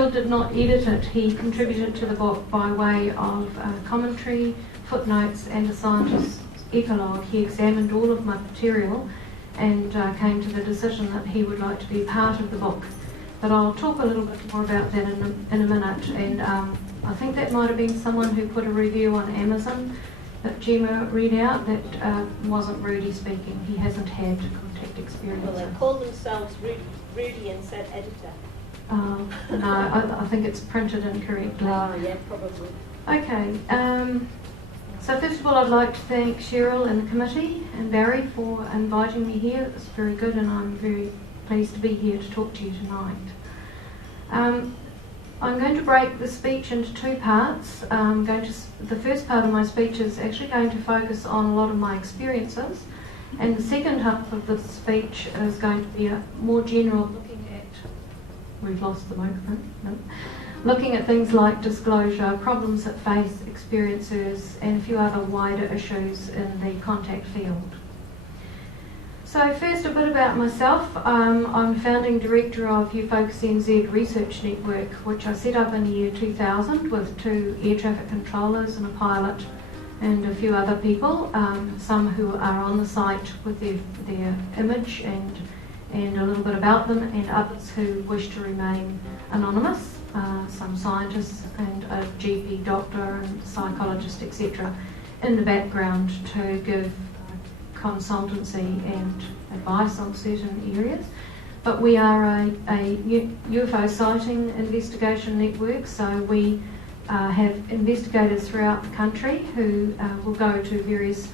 Cheryl did not edit it. He contributed to the book by way of commentary, footnotes, and a scientist's epilogue. He examined all of my material and came to the decision that he would like to be part of the book. But I'll talk a little bit more about that in a minute. And I think that might have been someone who put a review on Amazon that Gemma read out that wasn't Rudy speaking. He hasn't had contact experience. Well, they call themselves Rudy and said editor. No, I think it's printed incorrectly. Oh, yeah, probably. Okay. So first of all, I'd like to thank Cheryl and the committee and Barry for inviting me here. It's very good, and I'm very pleased to be here to talk to you tonight. I'm going to break the speech into two parts. The first part of my speech is actually going to focus on a lot of my experiences, and the second half of the speech is going to be a more general looking at, we've lost the microphone, no. Looking at things like disclosure, problems that face experiencers, and a few other wider issues in the contact field. So first, a bit about myself. I'm founding director of UFO Research Network, which I set up in the year 2000 with 2 air traffic controllers and a pilot and a few other people, some who are on the site with their image and a little bit about them, and others who wish to remain anonymous, some scientists and a GP doctor and psychologist, etc., in the background to give consultancy and advice on certain areas. But we are a UFO sighting investigation network, so we have investigators throughout the country who will go to various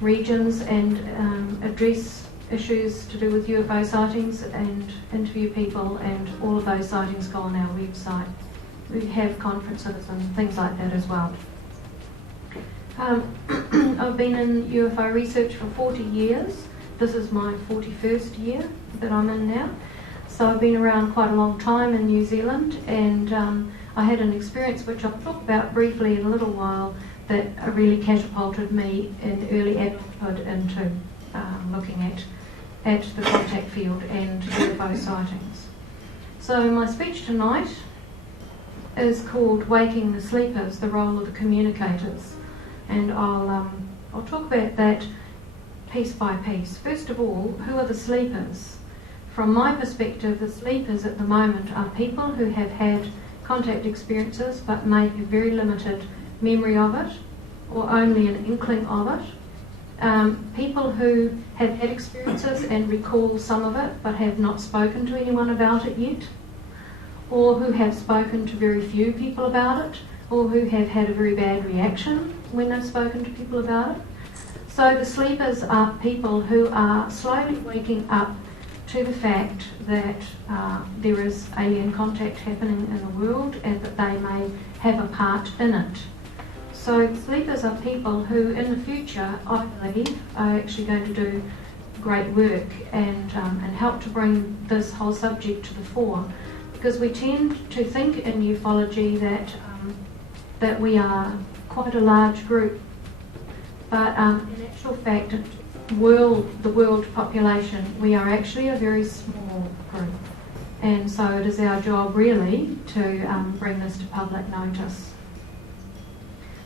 regions and address issues to do with UFO sightings and interview people, and all of those sightings go on our website. We have conferences and things like that as well. I've been in UFO research for 40 years. This is my 41st year that I'm in now. So I've been around quite a long time in New Zealand, and I had an experience which I'll talk about briefly in a little while that really catapulted me in early adulthood into looking at the contact field and UFO sightings. So my speech tonight is called Waking the Sleepers, the Role of the Communicators. And I'll talk about that piece by piece. First of all, who are the sleepers? From my perspective, the sleepers at the moment are people who have had contact experiences but may have very limited memory of it or only an inkling of it. People who have had experiences and recall some of it but have not spoken to anyone about it yet, or who have spoken to very few people about it, or who have had a very bad reaction when they've spoken to people about it. So the sleepers are people who are slowly waking up to the fact that there is alien contact happening in the world and that they may have a part in it. So sleepers are people who in the future, I believe, are actually going to do great work and help to bring this whole subject to the fore, because we tend to think in ufology that we are quite a large group, but in actual fact, the world population, we are actually a very small group, and so it is our job really to bring this to public notice.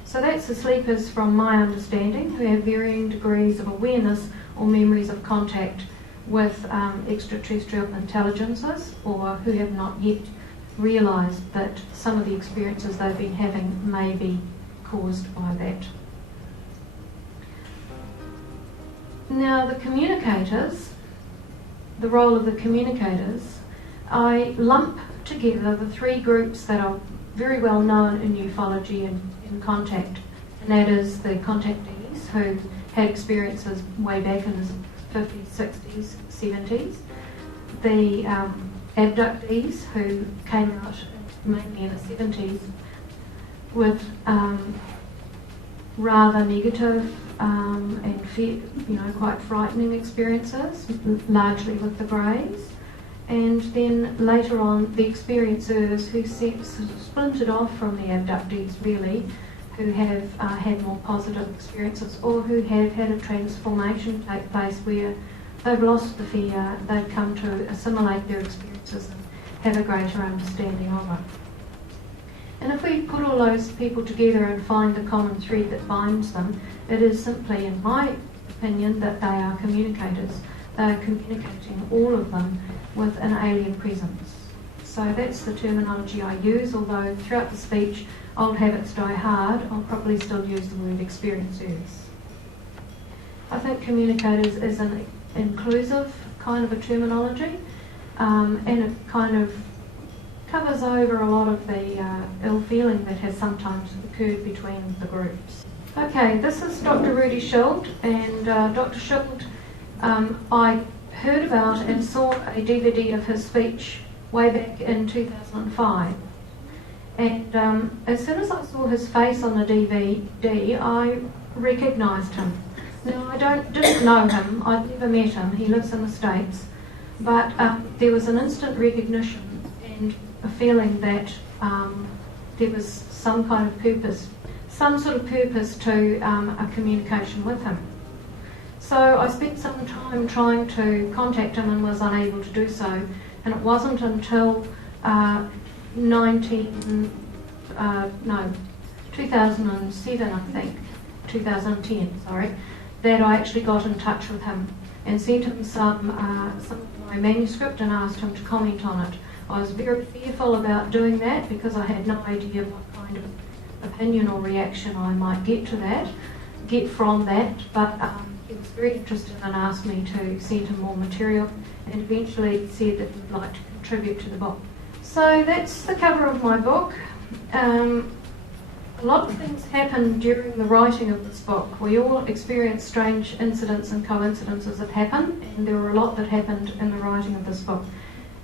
So that's the sleepers from my understanding, who have varying degrees of awareness or memories of contact with extraterrestrial intelligences, or who have not yet realised that some of the experiences they've been having may be caused by that. Now the communicators, the role of the communicators, I lump together the 3 groups that are very well known in ufology and in contact, and that is the contactees who had experiences way back in the 50s, 60s, 70s, the abductees who came out mainly in the 70s with rather negative and quite frightening experiences, largely with the Greys, and then later on the experiencers who splintered off from the abductees really, who have had more positive experiences, or who have had a transformation take place where they've lost the fear, they've come to assimilate their experiences have a greater understanding of it. And if we put all those people together and find the common thread that binds them, it is simply, in my opinion, that they are communicators. They are communicating, all of them, with an alien presence. So that's the terminology I use, although throughout the speech, old habits die hard, I'll probably still use the word experiencers. I think communicators is an inclusive kind of a terminology, and it kind of covers over a lot of the ill feeling that has sometimes occurred between the groups. Okay, this is Dr. Rudy Schild, and Dr. Schild, I heard about and saw a DVD of his speech way back in 2005. And as soon as I saw his face on the DVD, I recognised him. Now, I didn't know him, I'd never met him, he lives in the States, but there was an instant recognition and a feeling that there was some kind of purpose, some sort of purpose to a communication with him. So I spent some time trying to contact him and was unable to do so, and it wasn't until 2007, I think, 2010, sorry, that I actually got in touch with him and sent him some of my manuscript and asked him to comment on it. I was very fearful about doing that because I had no idea what kind of opinion or reaction I might get from that, but he was very interested and asked me to send him more material, and eventually said that he'd like to contribute to the book. So that's the cover of my book. A lot of things happened during the writing of this book. We all experienced strange incidents and coincidences that happen, and there were a lot that happened in the writing of this book.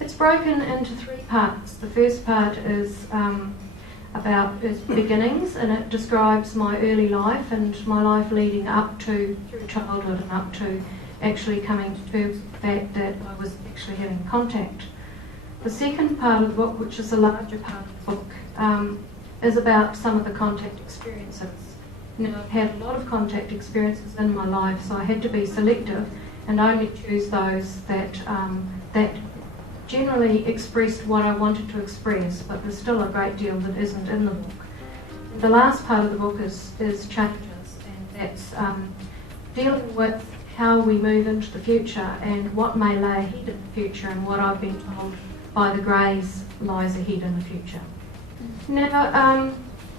It's broken into 3 parts. The first part is about his beginnings, and it describes my early life and my life leading up to, through childhood and up to actually coming to terms with the fact that I was actually having contact. The second part of the book, which is the larger part of the book, is about some of the contact experiences. Now, I've had a lot of contact experiences in my life, so I had to be selective and only choose those that generally expressed what I wanted to express, but there's still a great deal that isn't in the book. The last part of the book is changes, and that's dealing with how we move into the future and what may lay ahead in the future, and what I've been told by the Greys lies ahead in the future. Now,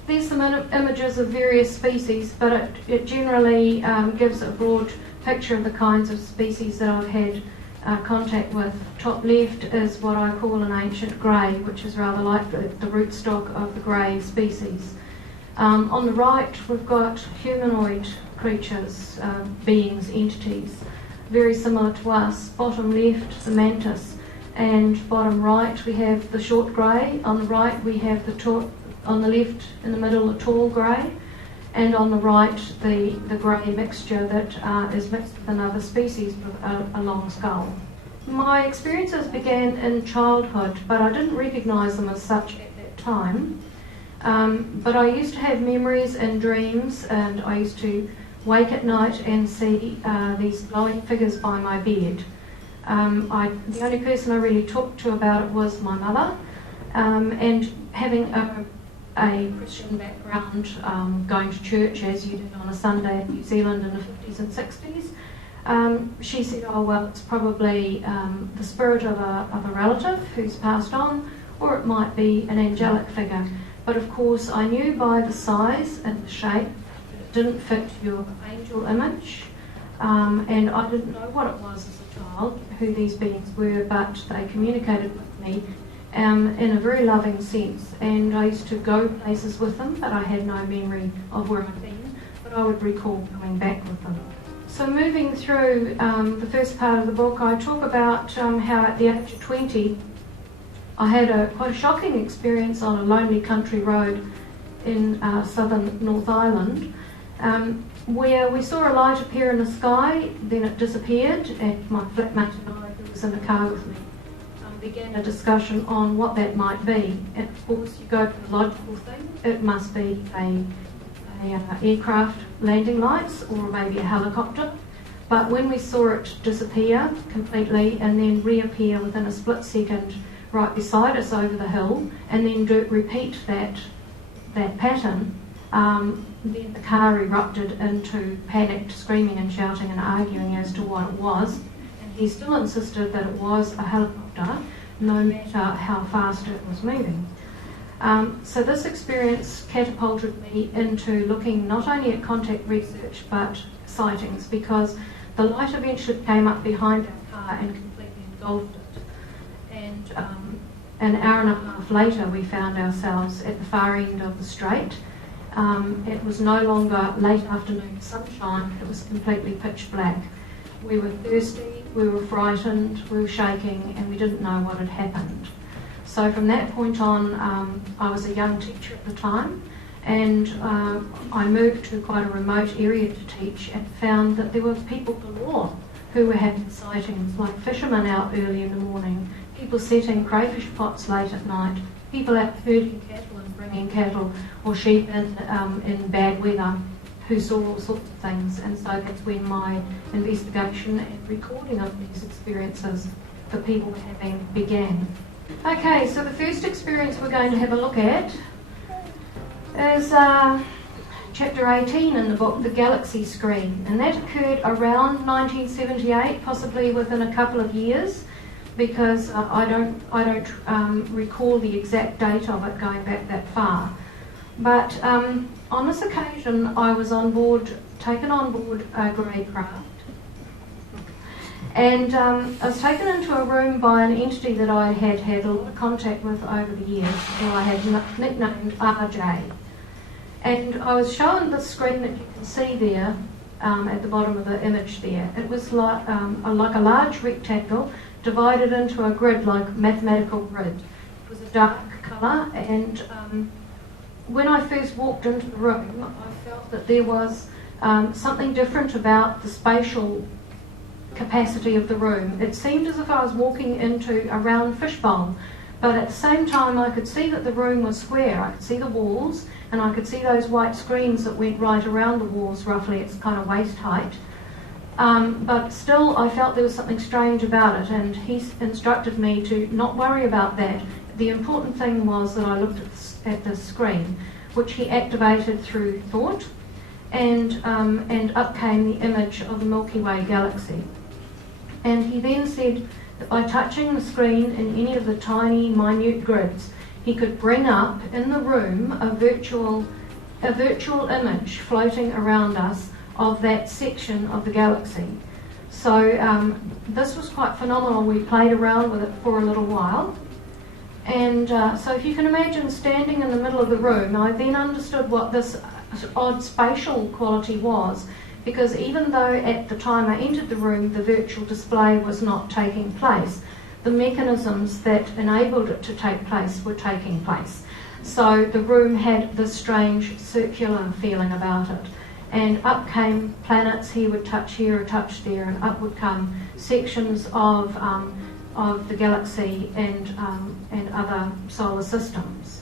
there's some images of various species, but it generally gives a broad picture of the kinds of species that I've had contact with. Top left is what I call an ancient grey, which is rather like the rootstock of the grey species. On the right, we've got humanoid creatures, beings, entities, very similar to us. Bottom left, the mantis. And bottom right, we have the short grey. On the right, we have on the left, in the middle, the tall grey. And on the right, the grey mixture that is mixed with another species with a long skull. My experiences began in childhood, but I didn't recognise them as such at that time. But I used to have memories and dreams, and I used to wake at night and see these glowing figures by my bed. The only person I really talked to about it was my mother, and having a Christian background, going to church as you did on a Sunday in New Zealand in the 50s and 60s, she said, oh well, it's probably the spirit of a relative who's passed on, or it might be an angelic figure. But of course I knew by the size and the shape that it didn't fit your angel image, and I didn't know what it was as a child, who these beings were, but they communicated with me in a very loving sense, and I used to go places with them, but I had no memory of where I'd been, but I would recall coming back with them. So moving through the first part of the book, I talk about how at the age of 20 I had quite a shocking experience on a lonely country road in southern North Island, where we saw a light appear in the sky, then it disappeared, and my flatmate and I, who was in the car with me, began a discussion on what that might be. And of course you go for the logical thing, it must be a aircraft landing lights or maybe a helicopter. But when we saw it disappear completely and then reappear within a split second right beside us over the hill and then repeat that pattern, then the car erupted into panicked screaming and shouting and arguing as to what it was. And he still insisted that it was a helicopter, no matter how fast it was moving. So this experience catapulted me into looking not only at contact research but sightings, because the light eventually came up behind our car and completely engulfed it. And an hour and a half later we found ourselves at the far end of the strait. It was no longer late afternoon sunshine, it was completely pitch black. We were thirsty, we were frightened, we were shaking, and we didn't know what had happened. So from that point on, I was a young teacher at the time, and I moved to quite a remote area to teach and found that there were people galore who were having sightings, like fishermen out early in the morning, people setting crayfish pots late at night, people out herding cattle and bringing cattle or sheep in bad weather who saw all sorts of things. And so that's when my investigation and recording of these experiences for people having began. Okay, so the first experience we're going to have a look at is chapter 18 in the book, The Galaxy Screen, and that occurred around 1978, possibly within a couple of years, because I don't recall the exact date of it going back that far. But on this occasion, I was taken on board a grey craft, and I was taken into a room by an entity that I had had a lot of contact with over the years, who I had nicknamed RJ. And I was shown the screen that you can see there at the bottom of the image there. It was like a large rectangle divided into a grid, like mathematical grid. It was a dark colour, and when I first walked into the room, I felt that there was something different about the spatial capacity of the room. It seemed as if I was walking into a round fishbowl, but at the same time I could see that the room was square. I could see the walls, and I could see those white screens that went right around the walls, roughly its kind of waist height. But still I felt there was something strange about it, and he instructed me to not worry about that. The important thing was that I looked at the screen, which he activated through thought, and up came the image of the Milky Way galaxy. And he then said that by touching the screen in any of the tiny, minute grids, he could bring up in the room a virtual image floating around us of that section of the galaxy. So this was quite phenomenal. We played around with it for a little while. And so if you can imagine standing in the middle of the room, I then understood what this odd spatial quality was, because even though at the time I entered the room the virtual display was not taking place, the mechanisms that enabled it to take place were taking place. So the room had this strange circular feeling about it. And up came planets. He would touch here or touch there, and up would come sections of the galaxy and other solar systems.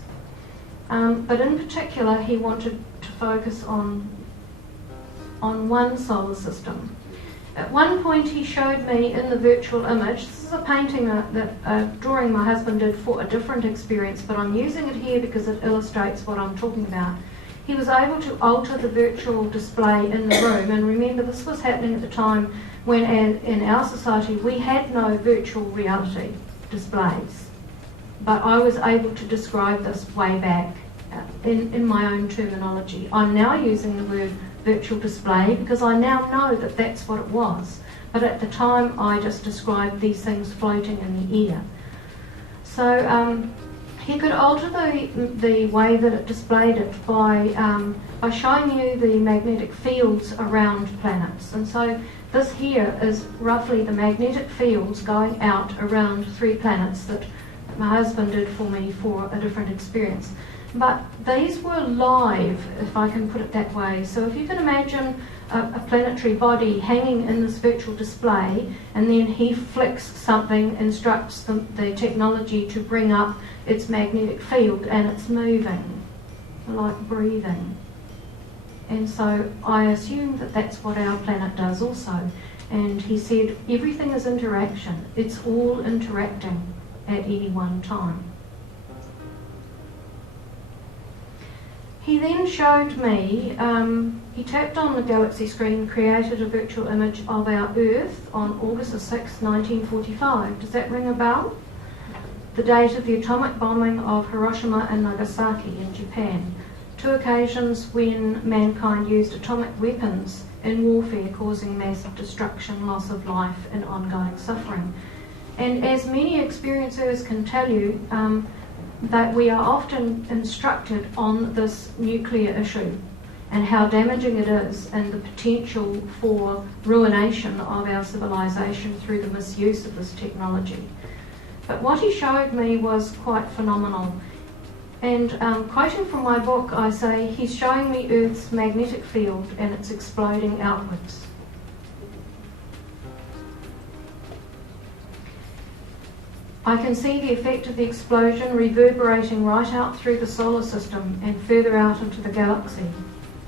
But in particular, he wanted to focus on one solar system. At one point he showed me in the virtual image, this is a painting a drawing my husband did for a different experience, but I'm using it here because it illustrates what I'm talking about. He was able to alter the virtual display in the room, and remember this was happening at the time when in our society we had no virtual reality displays. But I was able to describe this way back in my own terminology. I'm now using the word virtual display because I now know that that's what it was. But at the time I just described these things floating in the air. So he could alter the way that it displayed it by showing you the magnetic fields around planets. And so this here is roughly the magnetic fields going out around 3 planets that my husband did for me for a different experience. But these were live, if I can put it that way. So if you can imagine a planetary body hanging in this virtual display, and then he flicks something, instructs the technology to bring up its magnetic field, and it's moving, like breathing. And so I assume that that's what our planet does also. And he said everything is interaction. It's all interacting. at any one time. He then showed me, he tapped on the galaxy screen and created a virtual image of our Earth on August the 6th, 1945. Does that ring a bell? The date of the atomic bombing of Hiroshima and Nagasaki in Japan. 2 occasions when mankind used atomic weapons in warfare, causing massive destruction, loss of life, and ongoing suffering. And as many experiencers can tell you, that we are often instructed on this nuclear issue and how damaging it is and the potential for ruination of our civilization through the misuse of this technology. But what he showed me was quite phenomenal. And quoting from my book, I say, he's showing me Earth's magnetic field and it's exploding outwards. I can see the effect of the explosion reverberating right out through the solar system and further out into the galaxy.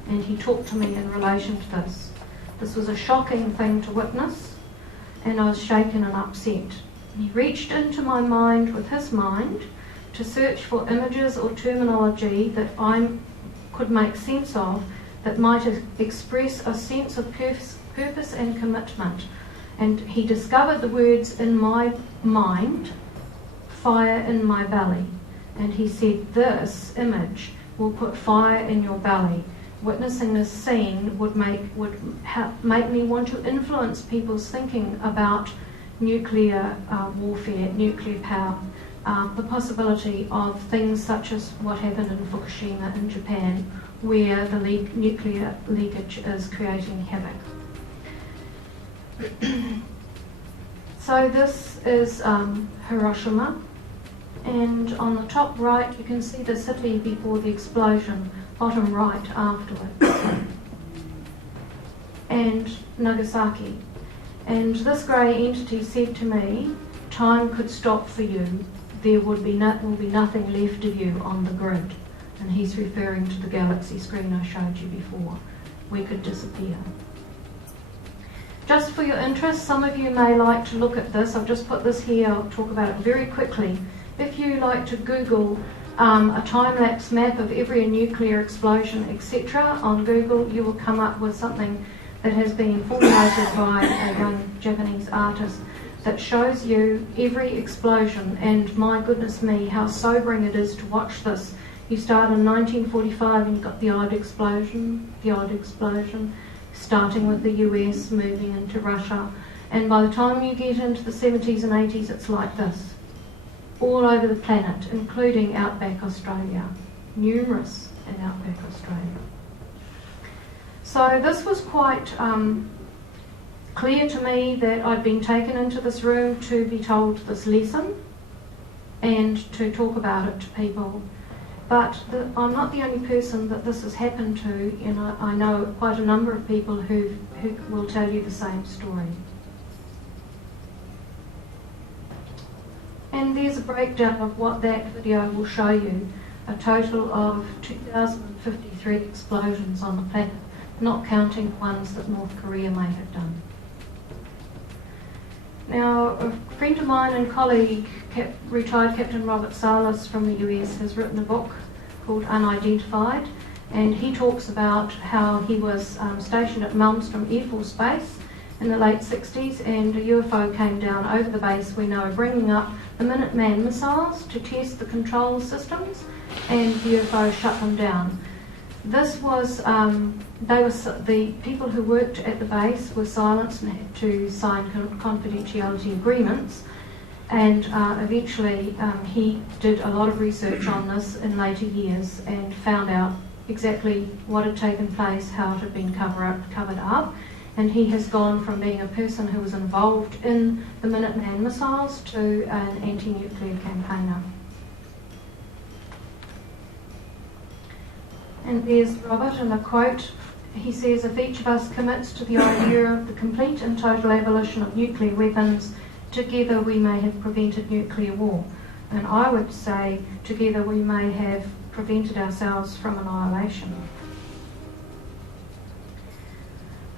And he talked to me in relation to this. This was a shocking thing to witness, and I was shaken and upset. He reached into my mind with his mind to search for images or terminology that I could make sense of that might express a sense of purpose and commitment. And he discovered the words in my mind, fire in my belly. And he said, this image will put fire in your belly. Witnessing this scene would make me want to influence people's thinking about nuclear warfare, nuclear power, the possibility of things such as what happened in Fukushima in Japan, where the nuclear leakage is creating havoc. So this is Hiroshima, and on the top right you can see the city before the explosion, bottom right afterwards, and Nagasaki. And this grey entity said to me, time could stop for you, there will be nothing left of you on the grid. And he's referring to the galaxy screen I showed you before. We could disappear. Just for your interest, some of you may like to look at this. I've just put this here, I'll talk about it very quickly. If you like to Google a time-lapse map of every nuclear explosion, etc. on Google, you will come up with something that has been formulated by a young Japanese artist that shows you every explosion, and my goodness me, how sobering it is to watch this. You start in 1945 and you've got the odd explosion, starting with the US, moving into Russia, and by the time you get into the 70s and 80s it's like this. All over the planet, including outback Australia. Numerous in outback Australia. So this was quite clear to me that I'd been taken into this room to be told this lesson and to talk about it to people. But I'm not the only person that this has happened to, and I know quite a number of people who will tell you the same story. And there's a breakdown of what that video will show you. A total of 2,053 explosions on the planet, not counting ones that North Korea may have done. Now, a friend of mine and colleague, retired Captain Robert Salas from the US, has written a book called Unidentified, and he talks about how he was stationed at Malmstrom Air Force Base in the late 60s, and a UFO came down over the base when they were bringing up the Minuteman missiles to test the control systems, and the UFO shut them down. This was, the people who worked at the base were silenced and had to sign confidentiality agreements, and eventually he did a lot of research on this in later years and found out exactly what had taken place, how it had been covered up, and he has gone from being a person who was involved in the Minuteman missiles to an anti-nuclear campaigner. And there's Robert in a quote. He says, if each of us commits to the idea of the complete and total abolition of nuclear weapons, together we may have prevented nuclear war. And I would say, together we may have prevented ourselves from annihilation.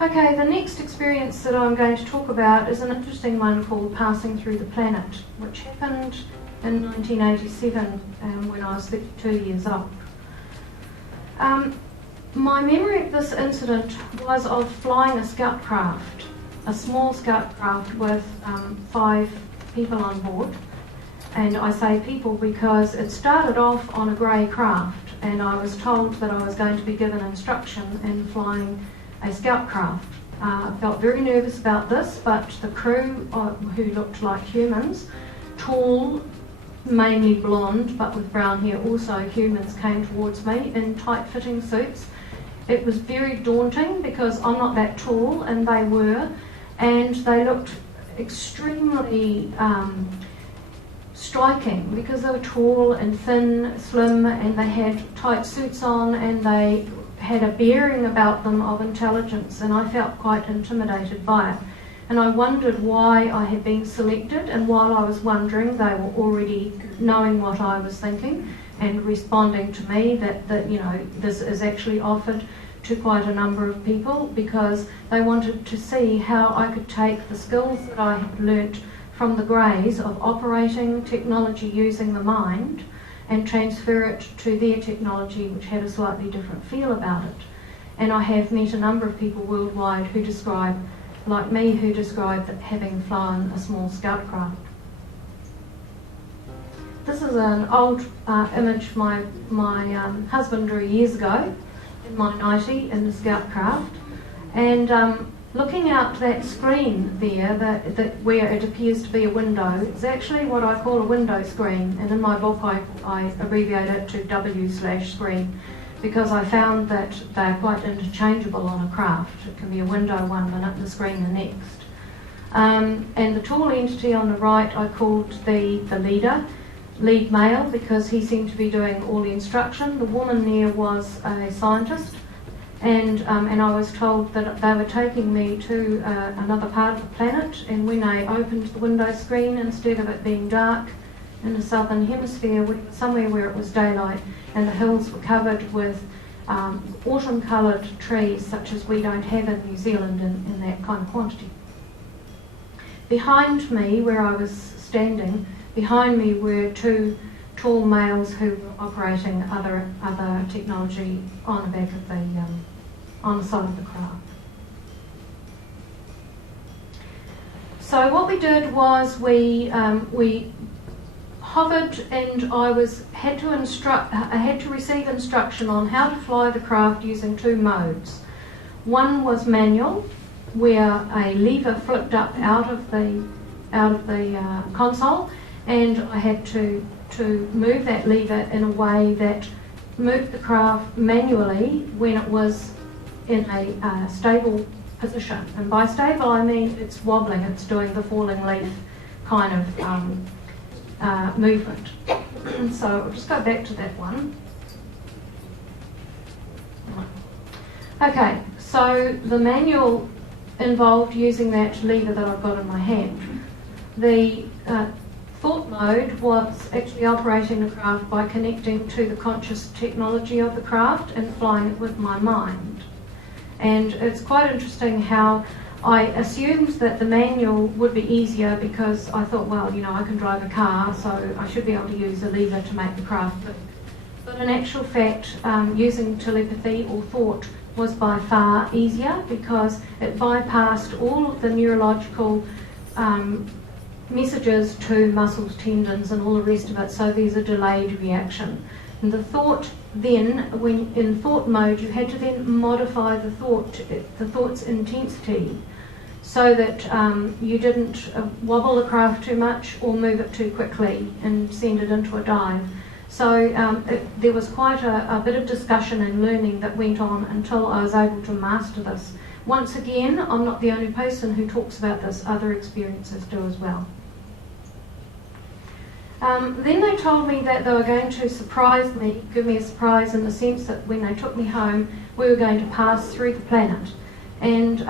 Okay, the next experience that I'm going to talk about is an interesting one called Passing Through the Planet, which happened in 1987 when I was 32 years old. My memory of this incident was of flying a scout craft, a small scout craft with 5 people on board. And I say people because it started off on a grey craft, and I was told that I was going to be given instruction in flying a scout craft. I felt very nervous about this, but the crew, who looked like humans, tall, mainly blonde, but with brown hair, also humans, came towards me in tight-fitting suits. It was very daunting because I'm not that tall, and they were, and they looked extremely striking because they were tall and thin, slim, and they had tight suits on, and they had a bearing about them of intelligence, and I felt quite intimidated by it. And I wondered why I had been selected, and while I was wondering, they were already knowing what I was thinking and responding to me that you know, this is actually offered to quite a number of people, because they wanted to see how I could take the skills that I had learnt from the Greys of operating technology using the mind and transfer it to their technology, which had a slightly different feel about it. And I have met a number of people worldwide who describe, like me, who describe that having flown a small scout craft. This is an old image my husband drew years ago in my 90 in the scout craft, and looking out that screen there, that where it appears to be a window, is actually what I call a window screen, and in my book I abbreviate it to W/screen, because I found that they're quite interchangeable on a craft. It can be a window one minute and the screen the next. And the tall entity on the right I called the lead male, because he seemed to be doing all the instruction. The woman there was a scientist, and I was told that they were taking me to another part of the planet, and when they opened the window screen, instead of it being dark in the southern hemisphere, we were somewhere where it was daylight, and the hills were covered with autumn coloured trees such as we don't have in New Zealand in that kind of quantity. Behind me, where I was standing, behind me were 2 tall males who were operating other technology on the back of the on the side of the craft. So what we did was we hovered, and I had to receive instruction on how to fly the craft using 2 modes. One was manual, where a lever flipped up out of the console, and I had to move that lever in a way that moved the craft manually when it was in a stable position. And by stable I mean it's wobbling, it's doing the falling leaf kind of movement. And so I'll just go back to that one. Okay, so the manual involved using that lever that I've got in my hand. The thought mode was actually operating the craft by connecting to the conscious technology of the craft and flying it with my mind. And it's quite interesting how I assumed that the manual would be easier, because I thought, well, you know, I can drive a car, so I should be able to use a lever to make the craft move. But in actual fact, using telepathy or thought was by far easier, because it bypassed all of the neurological messages to muscles, tendons, and all the rest of it, so there's a delayed reaction. And the thought then, when in thought mode, you had to then modify the thought's intensity, so that you didn't wobble the craft too much or move it too quickly and send it into a dive. So there was quite a bit of discussion and learning that went on until I was able to master this. Once again, I'm not the only person who talks about this, other experiences do as well. Then they told me that they were going to surprise me, give me a surprise in the sense that when they took me home, we were going to pass through the planet. And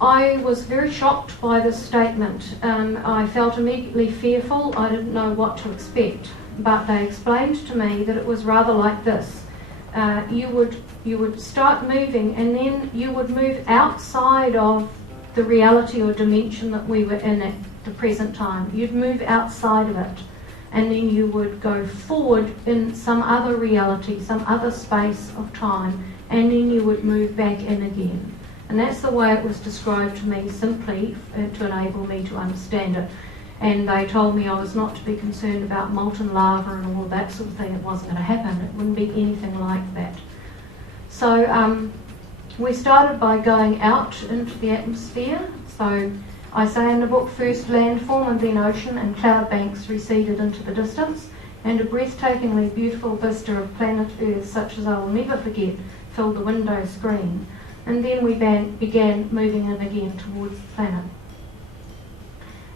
I was very shocked by this statement. I felt immediately fearful. I didn't know what to expect. But they explained to me that it was rather like this. You would start moving, and then you would move outside of the reality or dimension that we were in at the present time. You'd move outside of it, and then you would go forward in some other reality, some other space of time, and then you would move back in again. And that's the way it was described to me, simply to enable me to understand it. And they told me I was not to be concerned about molten lava and all that sort of thing. It wasn't going to happen. It wouldn't be anything like that. So we started by going out into the atmosphere. So I say in the book, first landform and then ocean and cloud banks receded into the distance, and a breathtakingly beautiful vista of planet Earth, such as I will never forget, filled the window screen. And then we began moving in again towards the planet.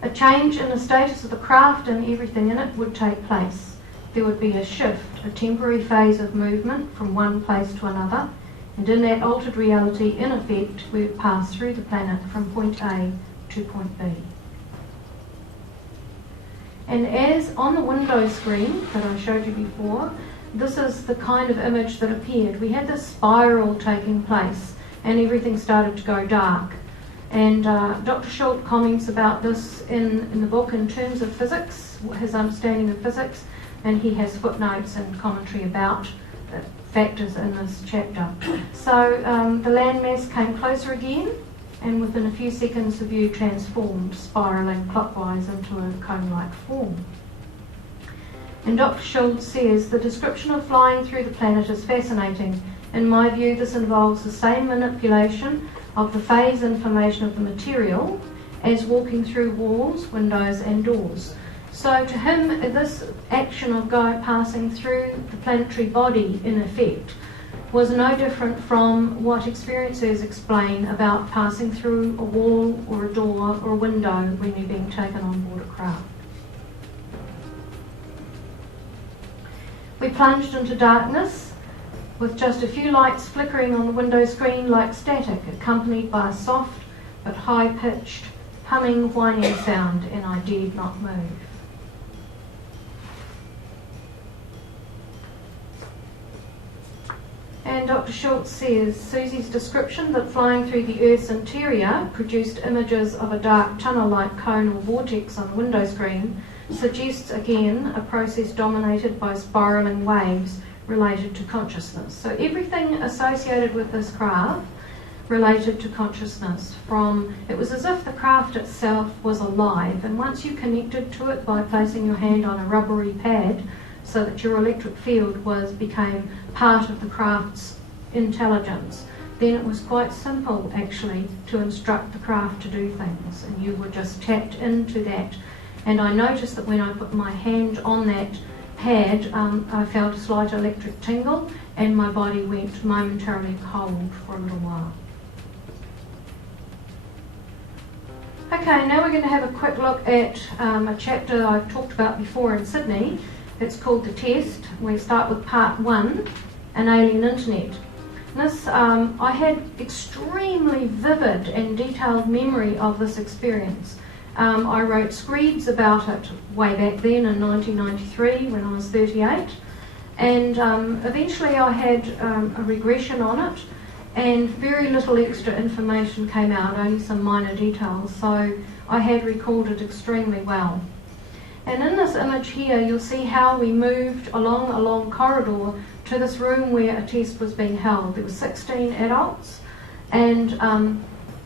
A change in the status of the craft and everything in it would take place. There would be a shift, a temporary phase of movement from one place to another, and in that altered reality, in effect, we would pass through the planet from point A to point B. And as on the window screen that I showed you before, this is the kind of image that appeared. We had this spiral taking place, and everything started to go dark. And Dr. Schultz comments about this in the book in terms of physics, his understanding of physics, and he has footnotes and commentary about factors in this chapter. So the landmass came closer again, and within a few seconds the view transformed, spiralling clockwise into a cone-like form. And Dr. Schultz says, the description of flying through the planet is fascinating. In my view, this involves the same manipulation of the phase information of the material as walking through walls, windows and doors. So to him, this action of passing through the planetary body, in effect, was no different from what experiencers explain about passing through a wall or a door or a window when you're being taken on board a craft. We plunged into darkness, with just a few lights flickering on the window screen like static, accompanied by a soft but high-pitched humming, whining sound, and I dared not move. And Dr. Schultz says, Suzy's description that flying through the Earth's interior produced images of a dark tunnel-like cone or vortex on the window screen suggests again a process dominated by spiralling waves related to consciousness. So everything associated with this craft related to consciousness. It was as if the craft itself was alive, and once you connected to it by placing your hand on a rubbery pad so that your electric field became part of the craft's intelligence, then it was quite simple actually to instruct the craft to do things, and you were just tapped into that. And I noticed that when I put my hand on that pad, I felt a slight electric tingle, and my body went momentarily cold for a little while. Okay, now we're going to have a quick look at a chapter I talked about before in Sydney. It's called The Test. We start with part 1, An Alien Internet. This, I had extremely vivid and detailed memory of this experience. I wrote screeds about it way back then in 1993 when I was 38, and eventually I had a regression on it, and very little extra information came out, only some minor details, so I had recalled it extremely well. And in this image here, you'll see how we moved along a long corridor to this room where a test was being held. There were 16 adults, and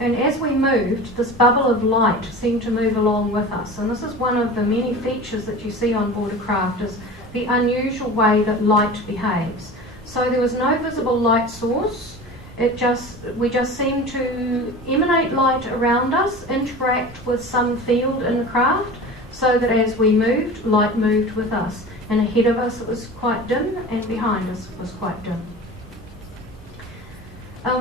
as we moved, this bubble of light seemed to move along with us. And this is one of the many features that you see on board a craft, is the unusual way that light behaves. So there was no visible light source. We just seemed to emanate light around us, interact with some field in the craft, so that as we moved, light moved with us. And ahead of us it was quite dim, and behind us it was quite dim.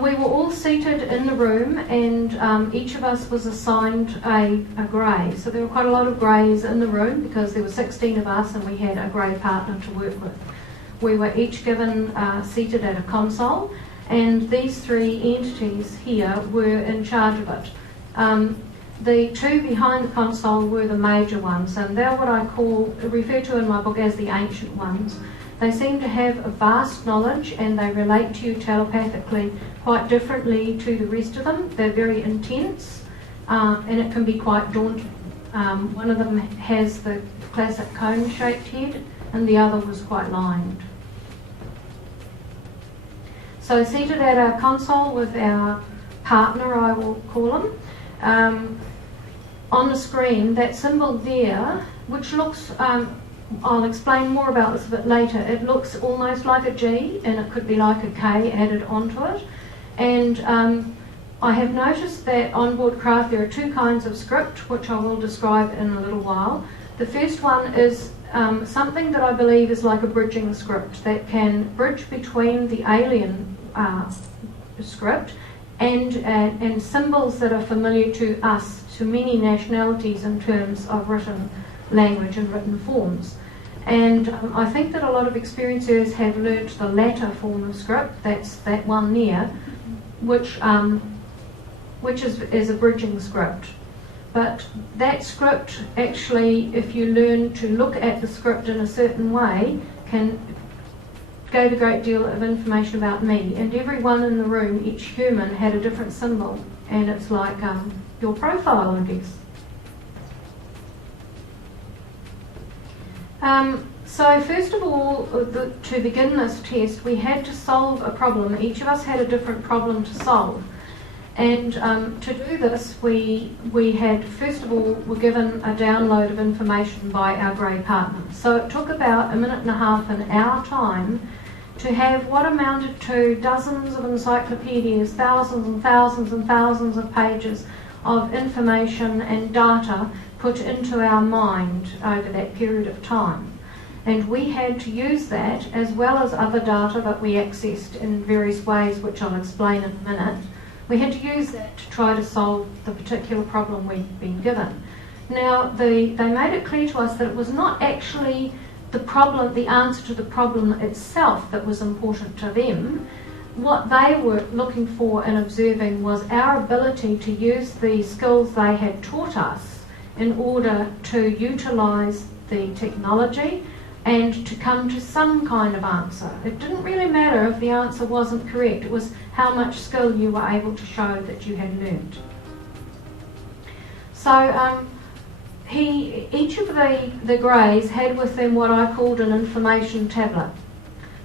We were all seated in the room, and each of us was assigned a grey. So there were quite a lot of greys in the room because there were 16 of us and we had a grey partner to work with. We were each given seated at a console, and these three entities here were in charge of it. The two behind the console were the major ones, and they're what I refer to in my book as the ancient ones. They seem to have a vast knowledge, and they relate to you telepathically quite differently to the rest of them. They're very intense, and it can be quite daunting. One of them has the classic cone-shaped head, and the other was quite lined. So seated at our console with our partner, I will call him, on the screen, that symbol there, which looks, I'll explain more about this a bit later, it looks almost like a G, and it could be like a K added onto it. And I have noticed that on board craft there are two kinds of script, which I will describe in a little while. The first one is something that I believe is like a bridging script that can bridge between the alien script and symbols that are familiar to us, to many nationalities in terms of written language and written forms. And I think that a lot of experiencers have learnt the latter form of script, that's that one there, which is a bridging script. But that script actually, if you learn to look at the script in a certain way, can gave a great deal of information about me. And everyone in the room, each human, had a different symbol. And it's like your profile, I guess. So first of all, to begin this test, we had to solve a problem. Each of us had a different problem to solve. And to do this, we had, first of all, were given a download of information by our grey partner. So it took about a minute and a half in our time to have what amounted to dozens of encyclopedias, thousands and thousands and thousands of pages of information and data put into our mind over that period of time. And we had to use that, as well as other data that we accessed in various ways, which I'll explain in a minute. We had to use that to try to solve the particular problem we'd been given. Now, they made it clear to us that it was not actually the problem, the answer to the problem itself that was important to them. What they were looking for and observing was our ability to use the skills they had taught us in order to utilise the technology and to come to some kind of answer. It didn't really matter if the answer wasn't correct. It was how much skill you were able to show that you had learnt. So each of the greys had with them what I called an information tablet.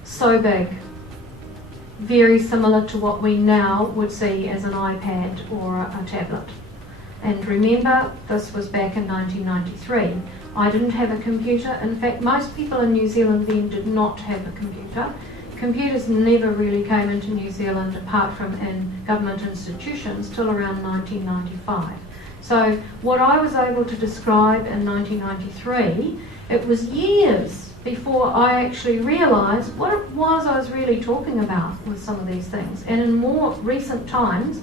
So big. Very similar to what we now would see as an iPad or a tablet. And remember, this was back in 1993. I didn't have a computer. In fact, most people in New Zealand then did not have a computer. Computers never really came into New Zealand apart from in government institutions till around 1995. So what I was able to describe in 1993, it was years before I actually realised what it was I was really talking about with some of these things. And in more recent times,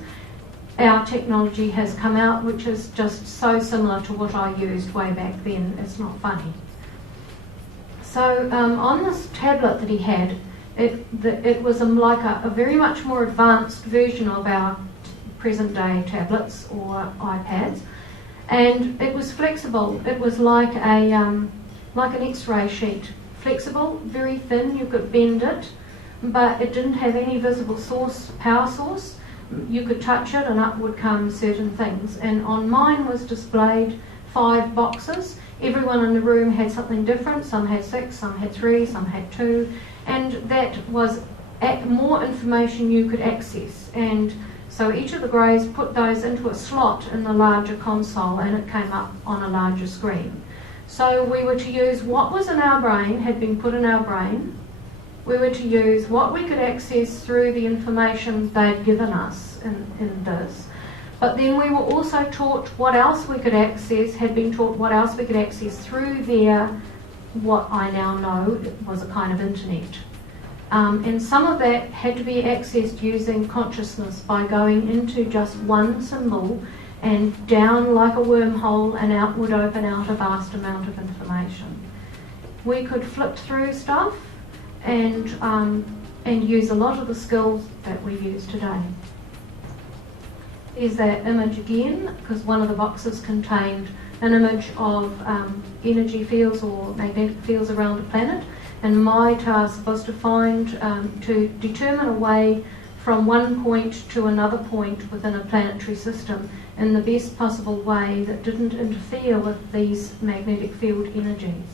our technology has come out, which is just so similar to what I used way back then. It's not funny. So on this tablet that he had, it was like a very much more advanced version of our present-day tablets or iPads, and it was flexible. It was like an X-ray sheet, flexible, very thin. You could bend it, but it didn't have any visible power source. You could touch it and up would come certain things. And on mine was displayed 5 boxes. Everyone in the room had something different. Some had 6, some had 3, some had 2. And that was more information you could access. And so each of the greys put those into a slot in the larger console, and it came up on a larger screen. So we were to use what was in our brain, had been put in our brain. We were to use what we could access through the information they'd given us in this. But then we were also taught what else we could access, had been taught what else we could access through their, what I now know was a kind of internet. And some of that had to be accessed using consciousness by going into just one symbol and down like a wormhole, and out would open out a vast amount of information. We could flip through stuff and use a lot of the skills that we use today. There's that image again, because one of the boxes contained an image of energy fields or magnetic fields around the planet, and my task was to to determine a way from one point to another point within a planetary system in the best possible way that didn't interfere with these magnetic field energies.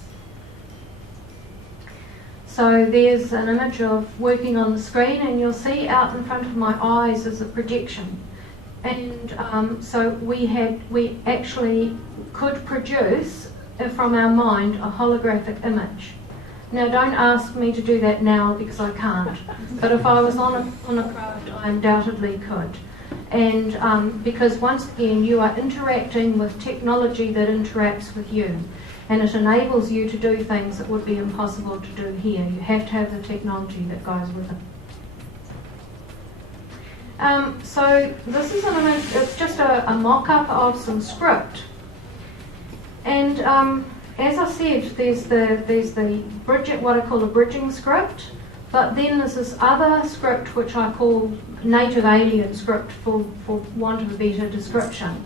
So there's an image of working on the screen, and you'll see out in front of my eyes is a projection. And so we actually could produce from our mind a holographic image. Now don't ask me to do that now because I can't, but if I was on a craft I undoubtedly could. And because once again you are interacting with technology that interacts with you, and it enables you to do things that would be impossible to do here. You have to have the technology that goes with it. So this is an image, it's just a mock-up of some script. And as I said, there's the what I call a bridging script, but then there's this other script which I call native alien script for want of a better description.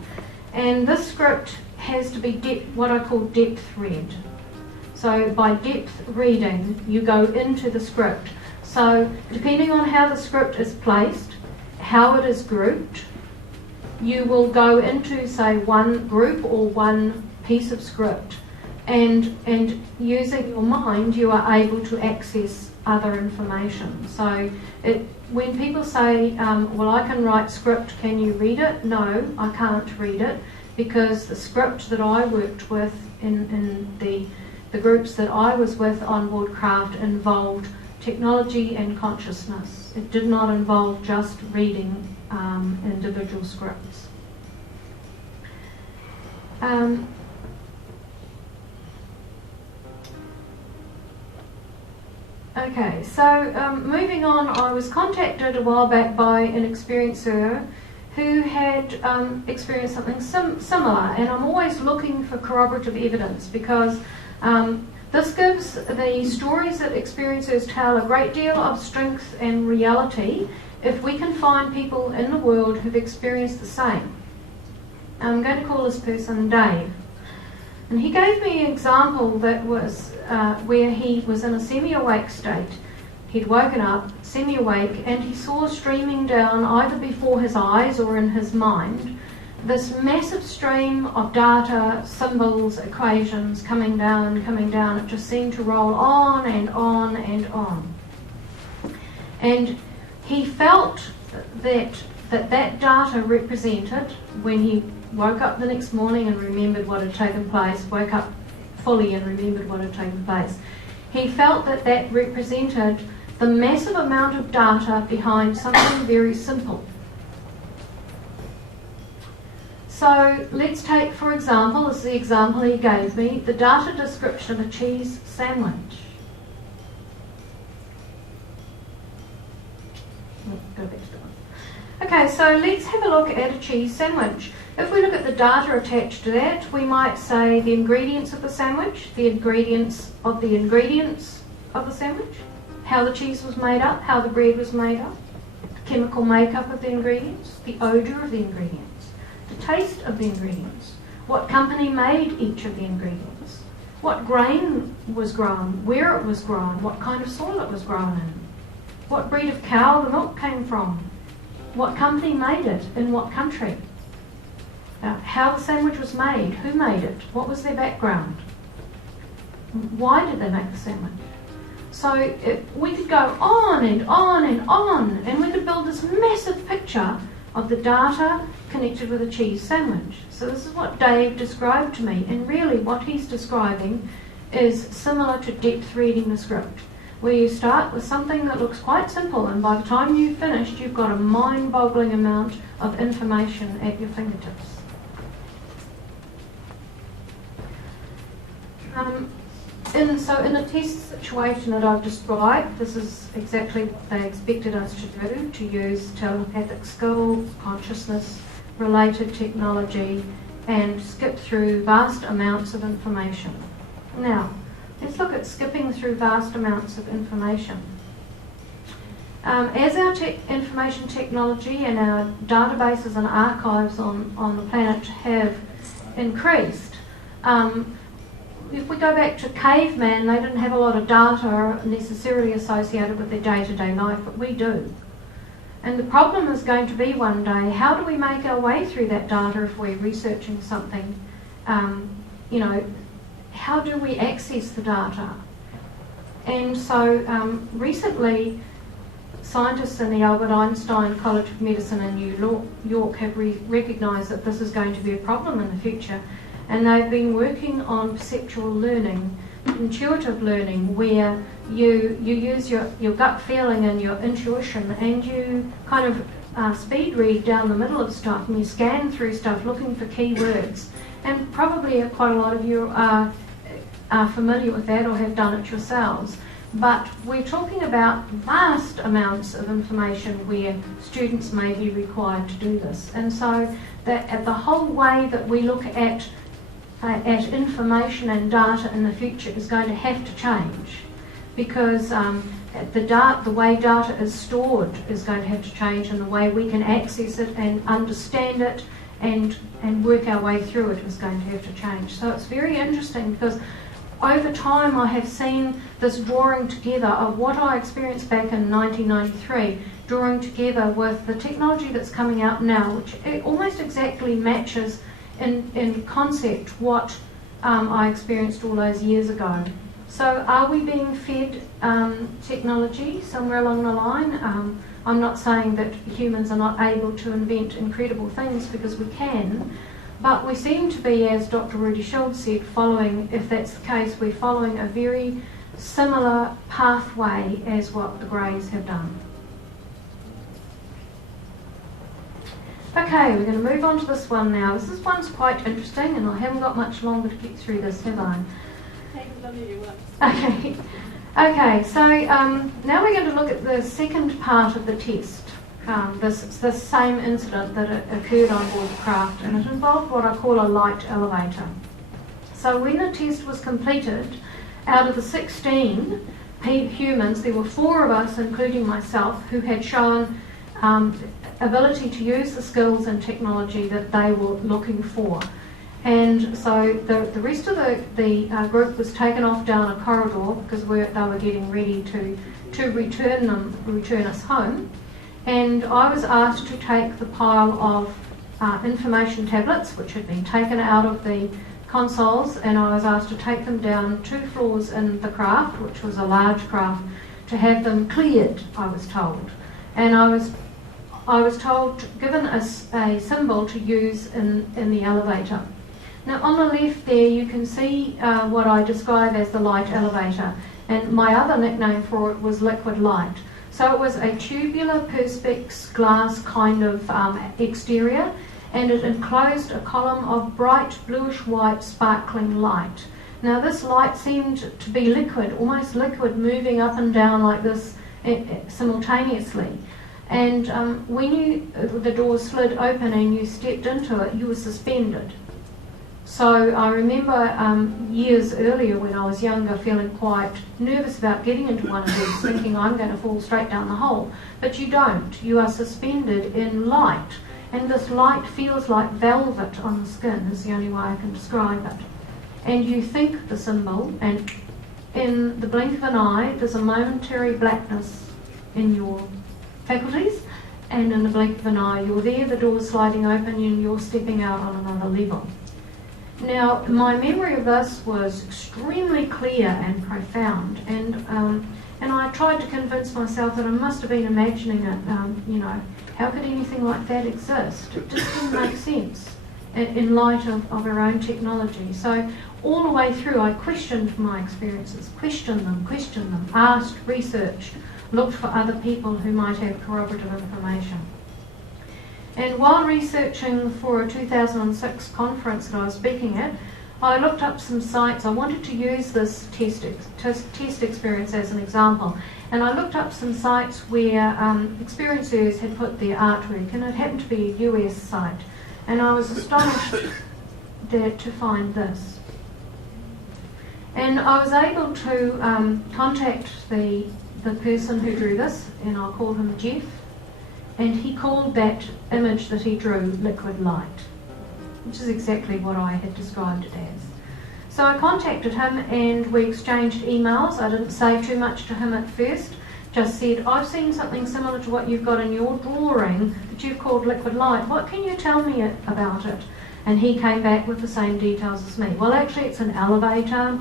And this script has to be what I call depth read. So by depth reading, you go into the script. So depending on how the script is placed, how it is grouped, you will go into, say, one group or one piece of script, and using your mind, you are able to access other information. So when people say, well, I can write script, can you read it? No, I can't read it, because the script that I worked with in the groups that I was with on board craft involved technology and consciousness. It did not involve just reading individual scripts. Okay, so moving on, I was contacted a while back by an experiencer who had experienced something similar, and I'm always looking for corroborative evidence, because this gives the stories that experiencers tell a great deal of strength and reality if we can find people in the world who've experienced the same. I'm going to call this person Dave. And he gave me an example that was where he was in a semi-awake state. He'd woken up, semi-awake, and he saw streaming down either before his eyes or in his mind this massive stream of data, symbols, equations coming down. It just seemed to roll on and on and on. And he felt that data represented, when he woke up the next morning and remembered what had taken place, woke up fully and remembered what had taken place, he felt that represented the massive amount of data behind something very simple. So let's take, for example, as the example he gave me, the data description of a cheese sandwich. Go back to that. Okay, so let's have a look at a cheese sandwich. If we look at the data attached to that, we might say the ingredients of the sandwich, the ingredients of the sandwich, how the cheese was made up, how the bread was made up, the chemical makeup of the ingredients, the odour of the ingredients, the taste of the ingredients, what company made each of the ingredients, what grain was grown, where it was grown, what kind of soil it was grown in, what breed of cow the milk came from, what company made it, in what country, how the sandwich was made, who made it, what was their background, why did they make the sandwich. So we could go on and on and on, and we could build this massive picture of the data connected with a cheese sandwich. So this is what Dave described to me, and really what he's describing is similar to depth reading the script, where you start with something that looks quite simple, and by the time you've finished, you've got a mind-boggling amount of information at your fingertips. In a test situation that I've described, this is exactly what they expected us to do, to use telepathic skills, consciousness-related technology, and skip through vast amounts of information. Now, let's look at skipping through vast amounts of information. As our information technology and our databases and archives on the planet have increased, if we go back to caveman, they didn't have a lot of data necessarily associated with their day-to-day life, but we do. And the problem is going to be one day, how do we make our way through that data if we're researching something? You know, how do we access the data? And so recently, scientists in the Albert Einstein College of Medicine in New York have recognised that this is going to be a problem in the future. And they've been working on perceptual learning, intuitive learning, where you use your gut feeling and your intuition, and you kind of speed read down the middle of stuff, and you scan through stuff looking for keywords. And probably quite a lot of you are familiar with that or have done it yourselves. But we're talking about vast amounts of information where students may be required to do this. And so the whole way that we look at information and data in the future is going to have to change, because the way data is stored is going to have to change, and the way we can access it and understand it and work our way through it is going to have to change. So it's very interesting, because over time I have seen this drawing together of what I experienced back in 1993, drawing together with the technology that's coming out now, which almost exactly matches in concept what I experienced all those years ago. So are we being fed technology somewhere along the line? I'm not saying that humans are not able to invent incredible things, because we can, but we seem to be, as Dr. Rudy Schultz said, following, if that's the case, we're following a very similar pathway as what the Greys have done. Okay, we're going to move on to this one now. This one's quite interesting, and I haven't got much longer to get through this, have I? Take as long as you want. Okay. Okay, so now we're going to look at the second part of the test. This same incident that occurred on board the craft, and it involved what I call a light elevator. So when the test was completed, out of the 16 humans, there were 4 of us, including myself, who had shown ability to use the skills and technology that they were looking for. And so the rest of the group was taken off down a corridor, because they were getting ready to return us home. And I was asked to take the pile of information tablets, which had been taken out of the consoles, and I was asked to take them down 2 floors in the craft, which was a large craft, to have them cleared, I was told. And I was told, given a symbol to use in the elevator. Now on the left there you can see what I describe as the light elevator, and my other nickname for it was liquid light. So it was a tubular perspex glass kind of exterior, and it enclosed a column of bright bluish-white sparkling light. Now this light seemed to be liquid, almost liquid, moving up and down like this simultaneously. And when the door slid open and you stepped into it, you were suspended. So I remember years earlier when I was younger feeling quite nervous about getting into one of these, thinking I'm going to fall straight down the hole. But you don't. You are suspended in light. And this light feels like velvet on the skin, is the only way I can describe it. And you think the symbol, and in the blink of an eye there's a momentary blackness in your faculties, and in the blink of an eye you're there, the door's sliding open and you're stepping out on another level. Now, my memory of this was extremely clear and profound, and I tried to convince myself that I must have been imagining it. How could anything like that exist? It just didn't make sense in light of our own technology. So all the way through I questioned my experiences, questioned them, asked, researched, looked for other people who might have corroborative information. And while researching for a 2006 conference that I was speaking at, I looked up some sites. I wanted to use this test experience as an example. And I looked up some sites where experiencers had put their artwork, and it happened to be a US site. And I was astonished to find this. And I was able to contact the person who drew this, and I'll call him Jeff. And he called that image that he drew liquid light, which is exactly what I had described it as. So I contacted him and we exchanged emails. I didn't say too much to him at first, just said, I've seen something similar to what you've got in your drawing that you've called liquid light. What can you tell me about it? And he came back with the same details as me. Well, actually, it's an elevator.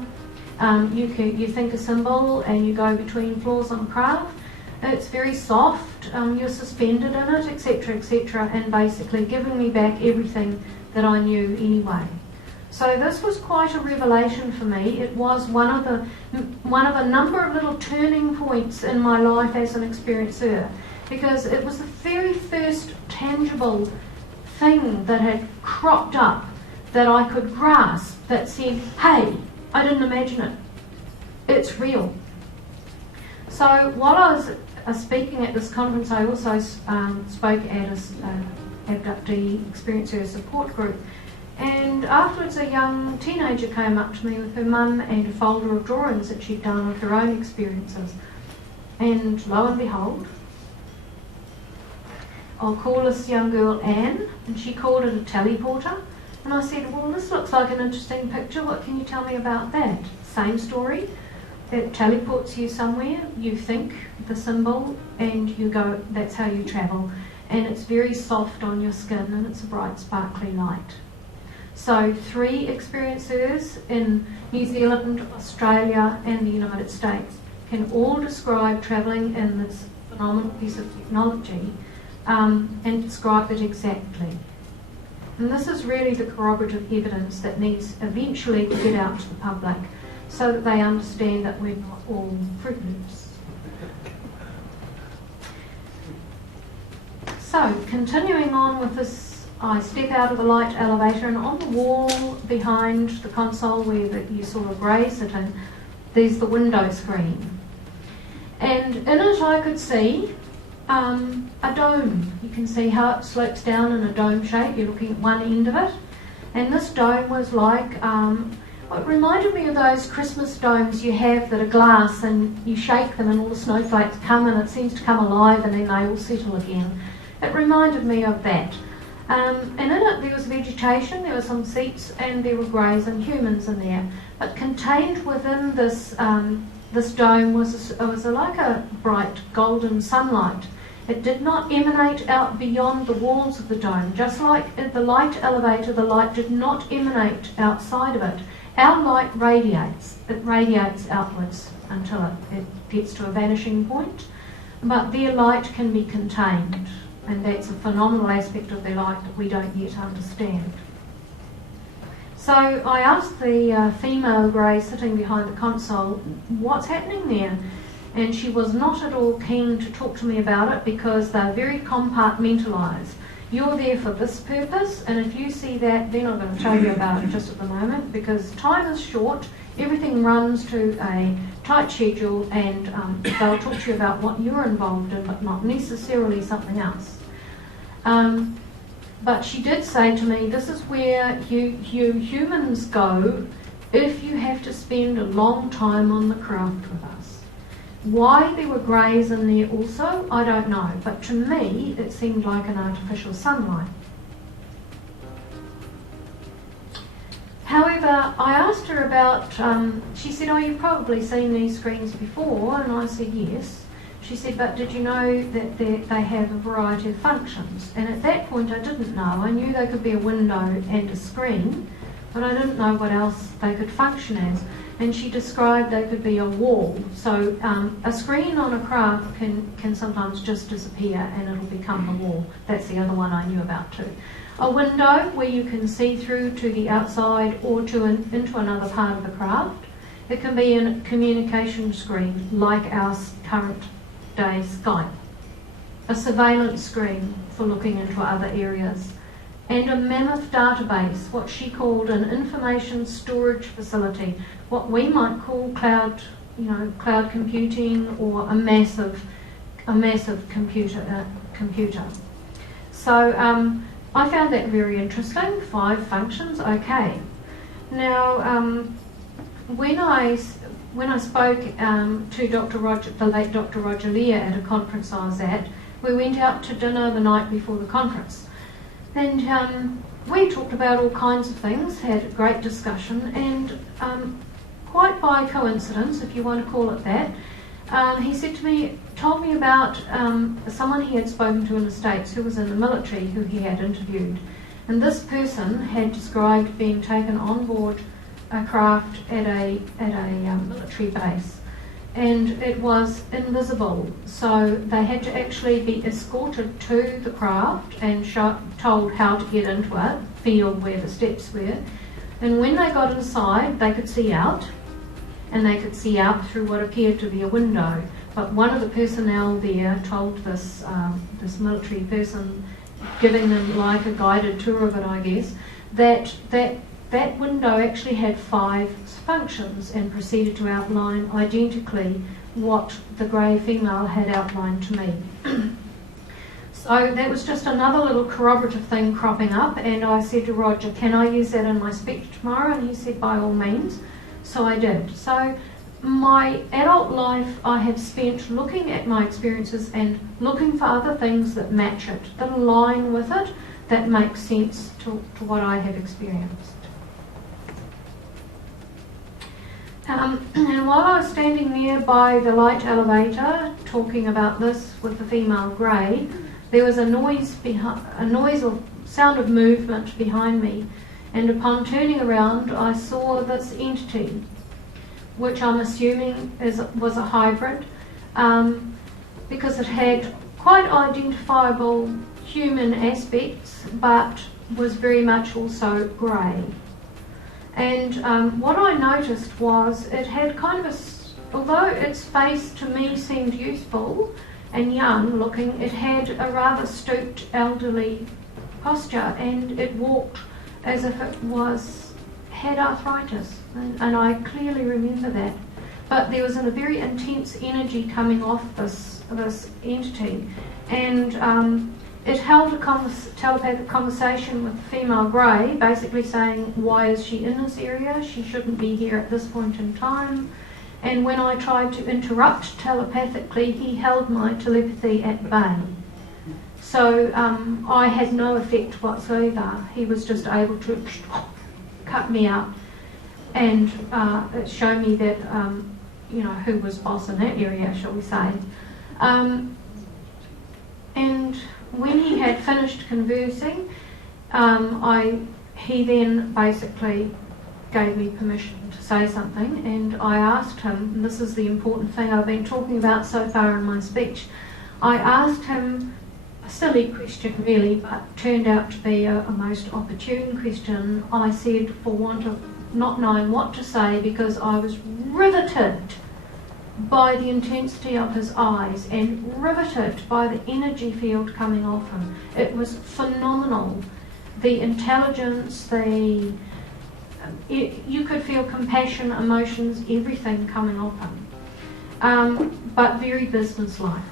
You think a symbol and you go between floors on craft. It's very soft. You're suspended in it, etc., and basically giving me back everything that I knew anyway. So this was quite a revelation for me. It was one of a number of little turning points in my life as an experiencer, because it was the very first tangible thing that had cropped up that I could grasp that said, hey, I didn't imagine it. It's real. So while I was speaking at this conference, I also spoke at an abductee experiencer support group. And afterwards, a young teenager came up to me with her mum and a folder of drawings that she'd done of her own experiences. And lo and behold, I'll call this young girl Anne, and she called it a teleporter. And I said, well, this looks like an interesting picture. What can you tell me about that? Same story. It teleports you somewhere. You think the symbol, and you go. That's how you travel. And it's very soft on your skin, and it's a bright, sparkly light. So 3 experiencers in New Zealand, Australia and the United States can all describe travelling in this phenomenal piece of technology and describe it exactly. And this is really the corroborative evidence that needs eventually to get out to the public so that they understand that we're not all Fruit Loops. So, continuing on with this, I step out of the light elevator, and on the wall behind the console where you saw a grey sitting, there's the window screen. And in it I could see a dome. You can see how it slopes down in a dome shape. You're looking at one end of it. And this dome was like, it reminded me of those Christmas domes you have that are glass and you shake them and all the snowflakes come and it seems to come alive and then they all settle again. It reminded me of that. And in it there was vegetation, there were some seats, and there were greys and humans in there. But contained within this this dome was like a bright golden sunlight. It did not emanate out beyond the walls of the dome. Just like at the light elevator, the light did not emanate outside of it. Our light radiates. It radiates outwards until it gets to a vanishing point. But their light can be contained. And that's a phenomenal aspect of their life that we don't yet understand. So I asked the female grey sitting behind the console, what's happening there? And she was not at all keen to talk to me about it because they're very compartmentalised. You're there for this purpose, and if you see that, then I'm going to tell you about it just at the moment, because time is short, everything runs to a tight schedule, and they'll talk to you about what you're involved in, but not necessarily something else. But she did say to me, this is where you humans go if you have to spend a long time on the craft with us. Why there were greys in there also, I don't know, but to me it seemed like an artificial sunlight. However, I asked her about, she said, oh, you've probably seen these screens before, and I said yes. She said, but did you know that they have a variety of functions? And at that point I didn't know. I knew they could be a window and a screen, but I didn't know what else they could function as. And she described they could be a wall. So a screen on a craft can sometimes just disappear and it'll become a wall. That's the other one I knew about too. A window where you can see through to the outside or into another part of the craft. It can be a communication screen like our current day Skype. A surveillance screen for looking into other areas. And a mammoth database, what she called an information storage facility, what we might call cloud computing, or a massive computer. So I found that very interesting. 5 functions, okay. Now, when I spoke to the late Dr. Roger Lear at a conference I was at, we went out to dinner the night before the conference. And we talked about all kinds of things, had a great discussion, and quite by coincidence, if you want to call it that, told me about someone he had spoken to in the States who was in the military who he had interviewed. And this person had described being taken on board a craft at a military base. And it was invisible, so they had to actually be escorted to the craft and told how to get into it, feel where the steps were. And when they got inside, they could see out, and they could see out through what appeared to be a window. But one of the personnel there told this military person, giving them like a guided tour of it, I guess, that window actually had 5 functions, and proceeded to outline identically what the grey female had outlined to me. So that was just another little corroborative thing cropping up, and I said to Roger, can I use that in my speech tomorrow? And he said, by all means. So I did. So my adult life I have spent looking at my experiences and looking for other things that match it, that align with it, that make sense to what I have experienced. And while I was standing there by the light elevator talking about this with the female grey, there was a noise or sound of movement behind me, and upon turning around I saw this entity, which I'm assuming was a hybrid, because it had quite identifiable human aspects but was very much also grey. And what I noticed was it had kind of although its face to me seemed youthful and young looking, it had a rather stooped elderly posture, and it walked as if it had arthritis, and I clearly remember that. But there was a very intense energy coming off this entity, and it held a telepathic conversation with the female grey, basically saying, why is she in this area? She shouldn't be here at this point in time. And when I tried to interrupt telepathically, he held my telepathy at bay. So I had no effect whatsoever. He was just able to cut me out and show me that, who was boss in that area, shall we say. And when he had finished conversing, he then basically gave me permission to say something, and I asked him, and this is the important thing I've been talking about so far in my speech, I asked him a silly question really, but turned out to be a most opportune question. I said, for want of not knowing what to say, because I was riveted by the intensity of his eyes and riveted by the energy field coming off him. It was phenomenal. The intelligence, you could feel compassion, emotions, everything coming off him. But very businesslike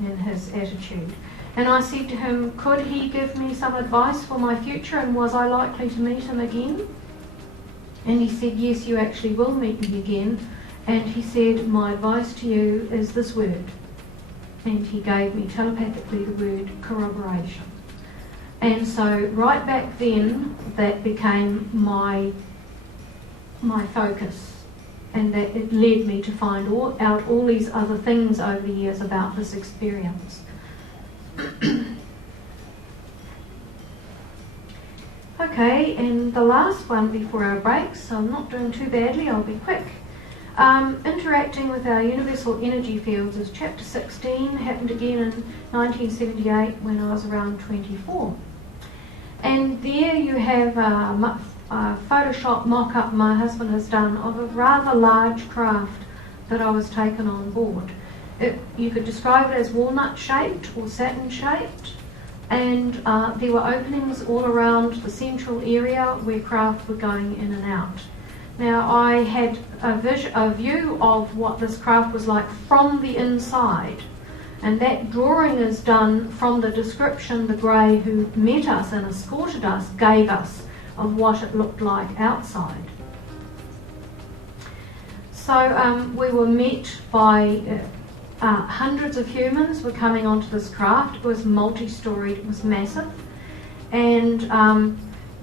in his attitude. And I said to him, could he give me some advice for my future, and was I likely to meet him again? And he said, yes, you actually will meet me again. And he said, my advice to you is this word. And he gave me telepathically the word corroboration. And so right back then, that became my focus. And that it led me to find out all these other things over the years about this experience. Okay, and the last one before our break, so I'm not doing too badly, I'll be quick. Interacting with our universal energy fields is chapter 16, happened again in 1978 when I was around 24. And there you have a Photoshop mock-up my husband has done of a rather large craft that I was taken on board. You could describe it as walnut-shaped or satin-shaped, and there were openings all around the central area where craft were going in and out. Now, I had a view of what this craft was like from the inside, and that drawing is done from the description the grey who met us and escorted us gave us of what it looked like outside. So we were met by hundreds of humans were coming onto this craft. It was multi-storied, it was massive, and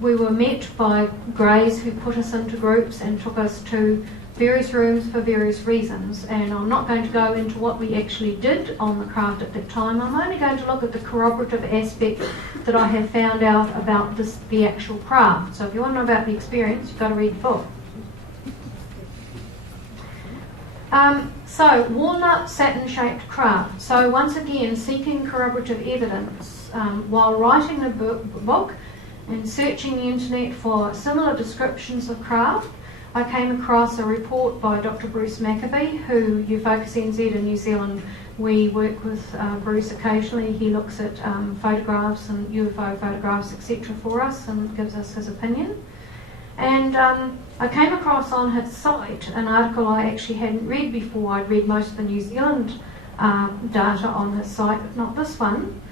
we were met by greys who put us into groups and took us to various rooms for various reasons, and I'm not going to go into what we actually did on the craft at that time. I'm only going to look at the corroborative aspect that I have found out about the actual craft. So if you want to know about the experience, you've got to read the book. So, walnut satin-shaped craft. So once again, seeking corroborative evidence. While writing the book and searching the internet for similar descriptions of craft, I came across a report by Dr. Bruce Maccabee, who UFOCUS NZ in New Zealand, we work with Bruce occasionally. He looks at photographs and UFO photographs, etc. for us and gives us his opinion. And I came across on his site an article I actually hadn't read before. I'd read most of the New Zealand data on his site, but not this one.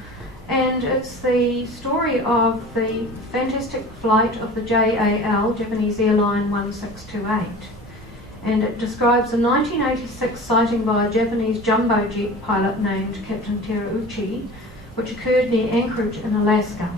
And it's the story of the fantastic flight of the JAL, Japanese Airline 1628. And it describes a 1986 sighting by a Japanese jumbo jet pilot named Captain Terauchi, which occurred near Anchorage in Alaska.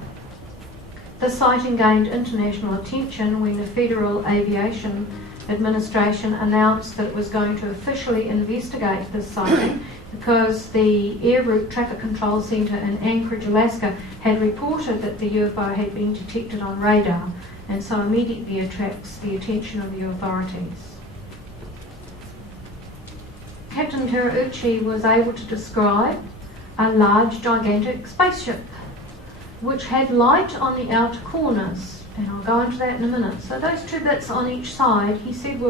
This sighting gained international attention when the Federal Aviation Administration announced that it was going to officially investigate this sighting because the Air Route Traffic Control Centre in Anchorage, Alaska had reported that the UFO had been detected on radar, and so immediately attracts the attention of the authorities. Captain Terauchi was able to describe a large, gigantic spaceship which had light on the outer corners, and I'll go into that in a minute. So those two bits on each side, he said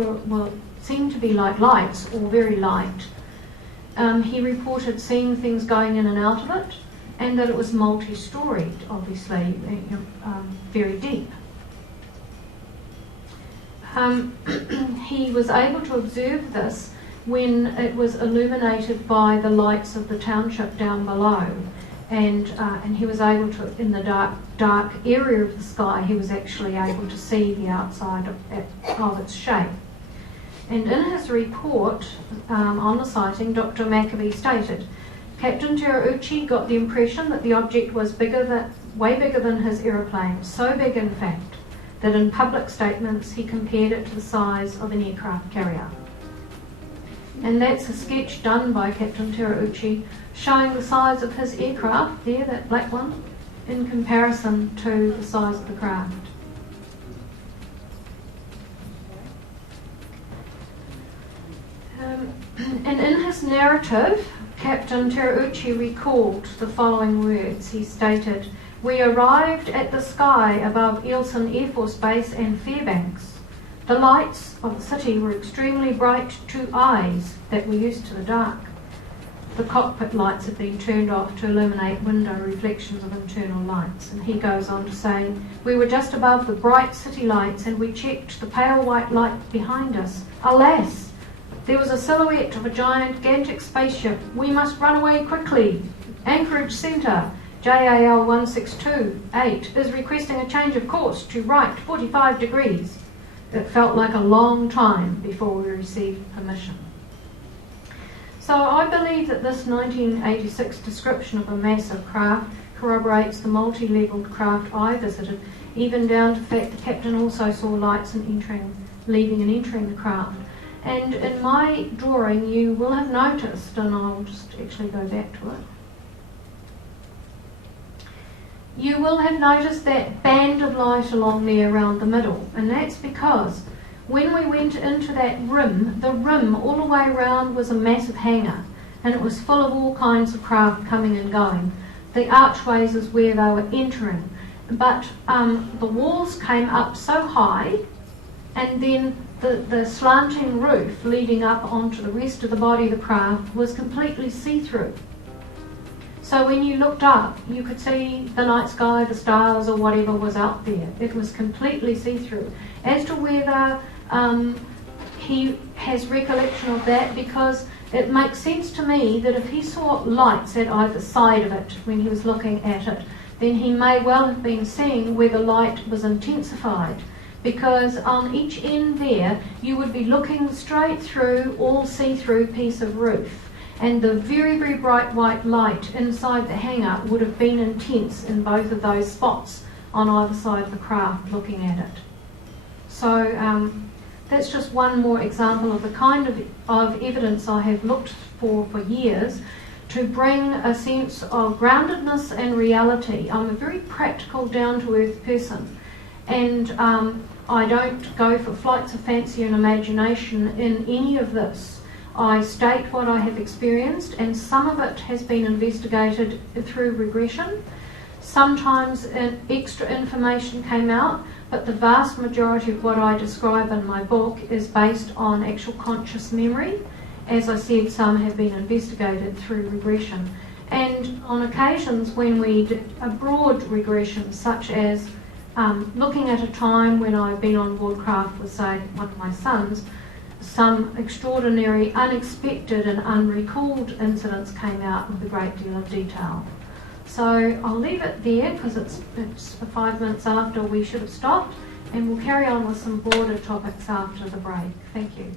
seemed to be like lights, or very light. He reported seeing things going in and out of it, and that it was multi-storied, obviously, very deep. He was able to observe this when it was illuminated by the lights of the township down below, and he was able to, in the dark area of the sky, he was actually able to see the outside of its shape. And in his report on the sighting, Dr. Maccabee stated, Captain Terauchi got the impression that the object was way bigger than his aeroplane, so big in fact that in public statements he compared it to the size of an aircraft carrier. And that's a sketch done by Captain Terauchi showing the size of his aircraft, there, that black one, in comparison to the size of the craft. And in his narrative, Captain Terauchi recalled the following words. He stated, "We arrived at the sky above Eilson Air Force Base and Fairbanks. The lights of the city were extremely bright to eyes that were used to the dark. The cockpit lights had been turned off to illuminate window reflections of internal lights." And he goes on to say, "We were just above the bright city lights and we checked the pale white light behind us. Alas! There was a silhouette of a gigantic spaceship. We must run away quickly. Anchorage Centre, JAL 1628, is requesting a change of course to right 45 degrees. It felt like a long time before we received permission." So I believe that this 1986 description of a massive craft corroborates the multi-levelled craft I visited, even down to the fact the captain also saw lights leaving and entering the craft. And in my drawing you will have noticed, and I'll just actually go back to it, you will have noticed that band of light along there around the middle, and that's because when we went into that rim, the rim all the way around was a massive hangar, and it was full of all kinds of craft coming and going. The archways is where they were entering, but the walls came up so high, and then the slanting roof leading up onto the rest of the body of the craft was completely see-through. So when you looked up, you could see the night sky, the stars, or whatever was out there. It was completely see-through. As to whether he has recollection of that, because it makes sense to me that if he saw lights at either side of it when he was looking at it, then he may well have been seeing where the light was intensified. Because on each end there, you would be looking straight through all see-through piece of roof. And the very, very bright white light inside the hangar would have been intense in both of those spots on either side of the craft looking at it. So that's just one more example of the kind of evidence I have looked for years to bring a sense of groundedness and reality. I'm a very practical, down-to-earth person, and I don't go for flights of fancy and imagination in any of this. I state what I have experienced, and some of it has been investigated through regression. Sometimes extra information came out, but the vast majority of what I describe in my book is based on actual conscious memory. As I said, some have been investigated through regression. And on occasions when we did a broad regression, such as looking at a time when I've been on board craft with, say, one of my sons, some extraordinary, unexpected and unrecalled incidents came out with a great deal of detail. So I'll leave it there because it's 5 minutes after we should have stopped, and we'll carry on with some broader topics after the break. Thank you.